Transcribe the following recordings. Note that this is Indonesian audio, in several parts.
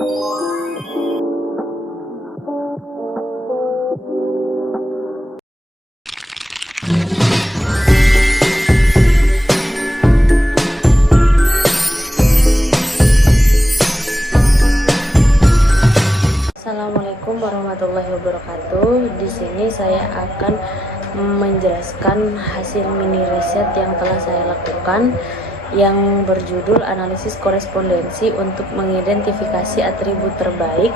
Assalamualaikum warahmatullahi wabarakatuh. Di sini saya akan menjelaskan hasil mini riset yang telah saya lakukan yang berjudul analisis korespondensi untuk mengidentifikasi atribut terbaik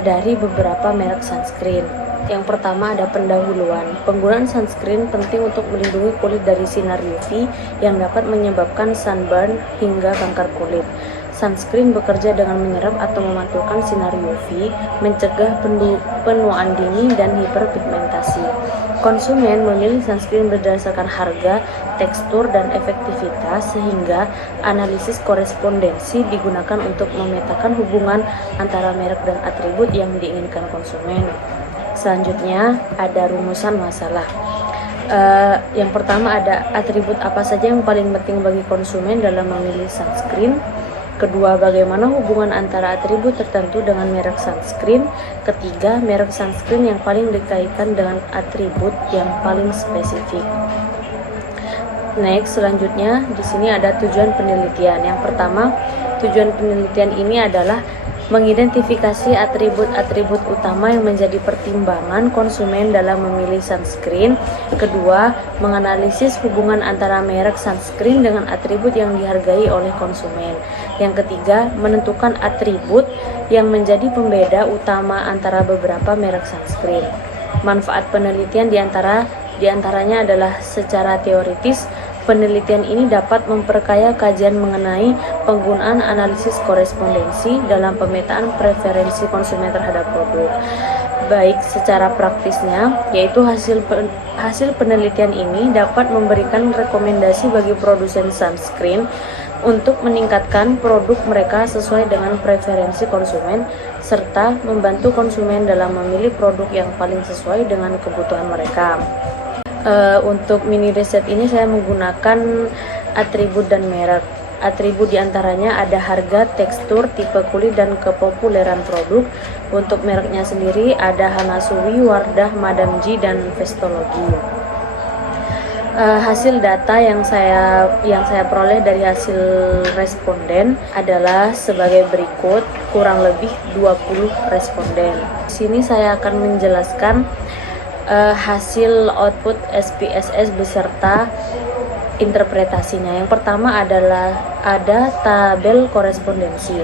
dari beberapa merek sunscreen. Yang pertama ada pendahuluan. Penggunaan sunscreen penting untuk melindungi kulit dari sinar UV yang dapat menyebabkan sunburn hingga kanker kulit. Sunscreen bekerja dengan menyerap atau memantulkan sinar UV, mencegah penuaan dini dan hiperpigmentasi. Konsumen memilih sunscreen berdasarkan harga, tekstur, dan efektivitas, sehingga analisis korespondensi digunakan untuk memetakan hubungan antara merek dan atribut yang diinginkan konsumen. Selanjutnya ada rumusan masalah. Yang pertama ada atribut apa saja yang paling penting bagi konsumen dalam memilih sunscreen. Kedua, bagaimana hubungan antara atribut tertentu dengan merek sunscreen. Ketiga, merek sunscreen yang paling dikaitkan dengan atribut yang paling spesifik. Next, selanjutnya di sini ada tujuan penelitian. Yang pertama, tujuan penelitian ini adalah mengidentifikasi atribut-atribut utama yang menjadi pertimbangan konsumen dalam memilih sunscreen. Kedua, menganalisis hubungan antara merek sunscreen dengan atribut yang dihargai oleh konsumen. Yang ketiga, menentukan atribut yang menjadi pembeda utama antara beberapa merek sunscreen. Manfaat penelitian diantaranya adalah secara teoritis. Penelitian ini dapat memperkaya kajian mengenai penggunaan analisis korespondensi dalam pemetaan preferensi konsumen terhadap produk. Baik secara praktisnya, yaitu hasil penelitian ini dapat memberikan rekomendasi bagi produsen sunscreen untuk meningkatkan produk mereka sesuai dengan preferensi konsumen, serta membantu konsumen dalam memilih produk yang paling sesuai dengan kebutuhan mereka. Untuk mini riset ini saya menggunakan atribut dan merek. Atribut diantaranya ada harga, tekstur, tipe kulit, dan kepopuleran produk. Untuk mereknya sendiri ada Hana-Sui, Wardah, Madam G, dan Vestology. Hasil data yang saya peroleh dari hasil responden adalah sebagai berikut, kurang lebih 20 responden. Di sini saya akan menjelaskan hasil output SPSS beserta interpretasinya. Yang pertama adalah ada tabel korespondensi.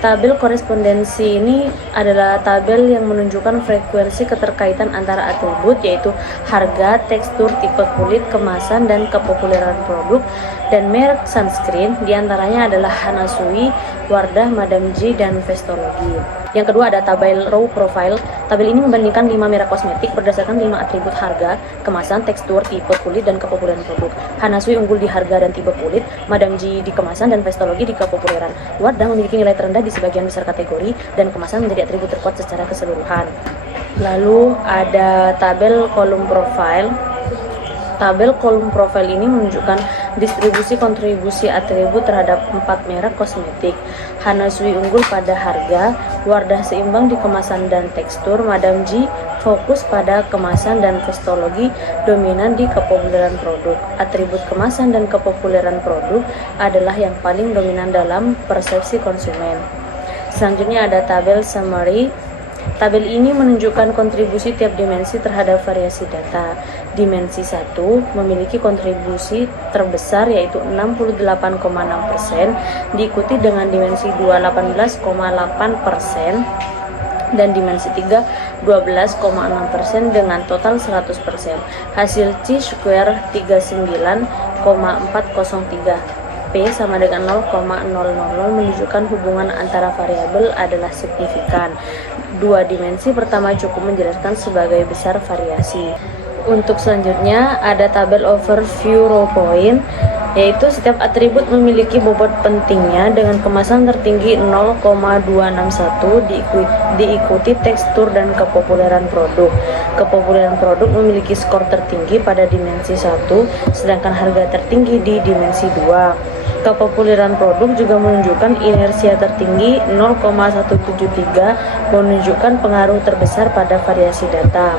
Tabel korespondensi ini adalah tabel yang menunjukkan frekuensi keterkaitan antara atribut, yaitu harga, tekstur, tipe kulit, kemasan, dan kepopuleran produk, dan merek sunscreen diantaranya adalah Hana-Sui, Wardah, Madam G, dan Vestology. Yang kedua ada tabel raw profile. Tabel ini membandingkan 5 merek kosmetik berdasarkan 5 atribut harga, kemasan, tekstur, tipe kulit, dan kepopuleran produk. Hana-Sui unggul di harga dan tipe kulit, Madam G di kemasan, dan Vestology di kepopuleran. Wardah memiliki nilai terendah di sebagian besar kategori, dan kemasan menjadi atribut terkuat secara keseluruhan. Lalu ada tabel kolom profile. Tabel kolom profile ini menunjukkan distribusi kontribusi atribut terhadap 4 merek kosmetik. Hana-Sui unggul pada harga, Wardah seimbang di kemasan dan tekstur, Madam G fokus pada kemasan, dan Vestology dominan di kepopuleran produk. Atribut kemasan dan kepopuleran produk adalah yang paling dominan dalam persepsi konsumen. Selanjutnya ada tabel summary. Tabel ini menunjukkan kontribusi tiap dimensi terhadap variasi data. Dimensi 1 memiliki kontribusi terbesar yaitu 68,6%, diikuti dengan dimensi 2 18,8%, dan dimensi 3 12,6% dengan total 100%. Hasil chi-square 39,403. P sama dengan 0,000 menunjukkan hubungan antara variabel adalah signifikan. Dua dimensi pertama cukup menjelaskan sebagai besar variasi. Untuk selanjutnya ada tabel overview raw point, yaitu setiap atribut memiliki bobot pentingnya dengan kemasan tertinggi 0,261, diikuti tekstur dan kepopuleran produk. Kepopuleran produk memiliki skor tertinggi pada dimensi 1, sedangkan harga tertinggi di dimensi 2. Kepopuleran produk juga menunjukkan inersia tertinggi 0,173, menunjukkan pengaruh terbesar pada variasi data.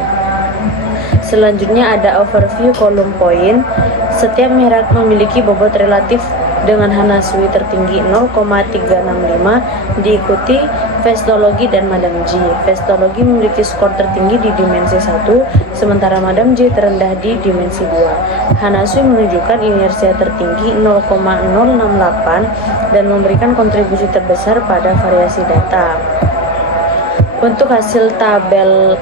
Selanjutnya ada overview column point. Setiap merek memiliki bobot relatif dengan Hanasui tertinggi 0,365, diikuti Vestology dan Madame G. Vestology memiliki skor tertinggi di dimensi 1, sementara Madame G terendah di dimensi 2. Hanasui menunjukkan inersia tertinggi 0,068 dan memberikan kontribusi terbesar pada variasi data. Untuk hasil tabel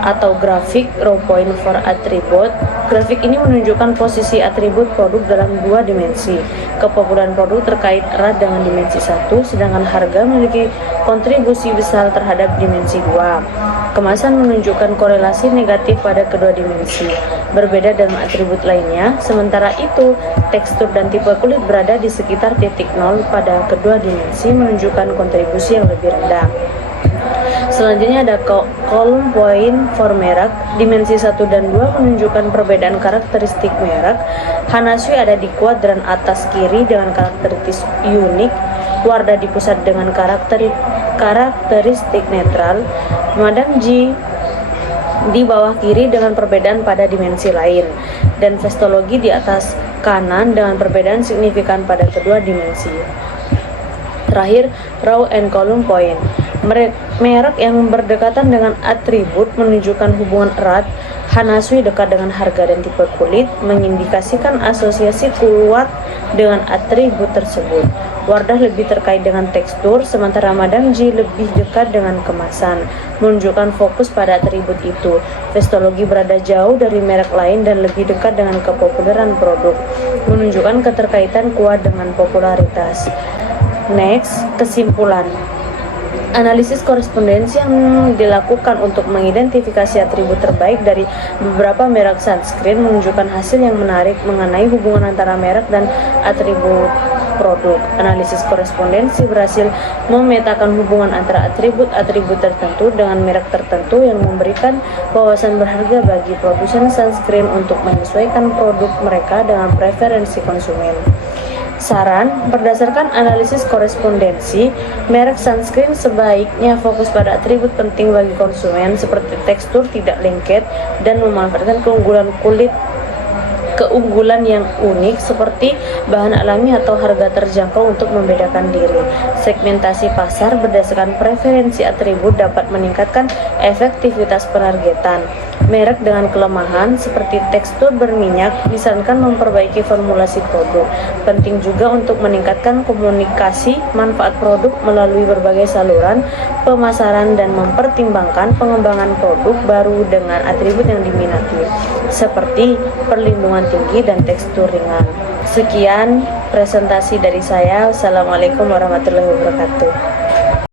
atau grafik raw point for attribute, grafik ini menunjukkan posisi atribut produk dalam dua dimensi. Kepopuleran produk terkait erat dengan dimensi 1, sedangkan harga memiliki kontribusi besar terhadap dimensi 2. Kemasan menunjukkan korelasi negatif pada kedua dimensi, berbeda dalam atribut lainnya. Sementara itu, tekstur dan tipe kulit berada di sekitar titik 0 pada kedua dimensi, menunjukkan kontribusi yang lebih rendah. Selanjutnya ada column point for merek. Dimensi 1 dan 2 menunjukkan perbedaan karakteristik merek. Hanasui ada di kuadran atas kiri dengan karakteristik unik. Wardah di pusat dengan karakteristik netral. Madame G di bawah kiri dengan perbedaan pada dimensi lain. Dan Vestology di atas kanan dengan perbedaan signifikan pada kedua dimensi. Terakhir, row and column point. Merek yang berdekatan dengan atribut menunjukkan hubungan erat. Hanasui dekat dengan harga dan tipe kulit, mengindikasikan asosiasi kuat dengan atribut tersebut. Wardah lebih terkait dengan tekstur, sementara Madame G lebih dekat dengan kemasan, menunjukkan fokus pada atribut itu. Vestology berada jauh dari merek lain dan lebih dekat dengan kepopuleran produk, menunjukkan keterkaitan kuat dengan popularitas. Next, kesimpulan. Analisis korespondensi yang dilakukan untuk mengidentifikasi atribut terbaik dari beberapa merek sunscreen menunjukkan hasil yang menarik mengenai hubungan antara merek dan atribut produk. Analisis korespondensi berhasil memetakan hubungan antara atribut-atribut tertentu dengan merek tertentu yang memberikan wawasan berharga bagi produsen sunscreen untuk menyesuaikan produk mereka dengan preferensi konsumen. Saran, berdasarkan analisis korespondensi, merek sunscreen sebaiknya fokus pada atribut penting bagi konsumen seperti tekstur tidak lengket dan memanfaatkan keunggulan yang unik seperti bahan alami atau harga terjangkau untuk membedakan diri. Segmentasi pasar berdasarkan preferensi atribut dapat meningkatkan efektivitas penargetan. Merek dengan kelemahan seperti tekstur berminyak disarankan memperbaiki formulasi produk. Penting juga untuk meningkatkan komunikasi manfaat produk melalui berbagai saluran pemasaran dan mempertimbangkan pengembangan produk baru dengan atribut yang diminati seperti perlindungan tinggi dan tekstur ringan. Sekian presentasi dari saya. Wassalamualaikum warahmatullahi wabarakatuh.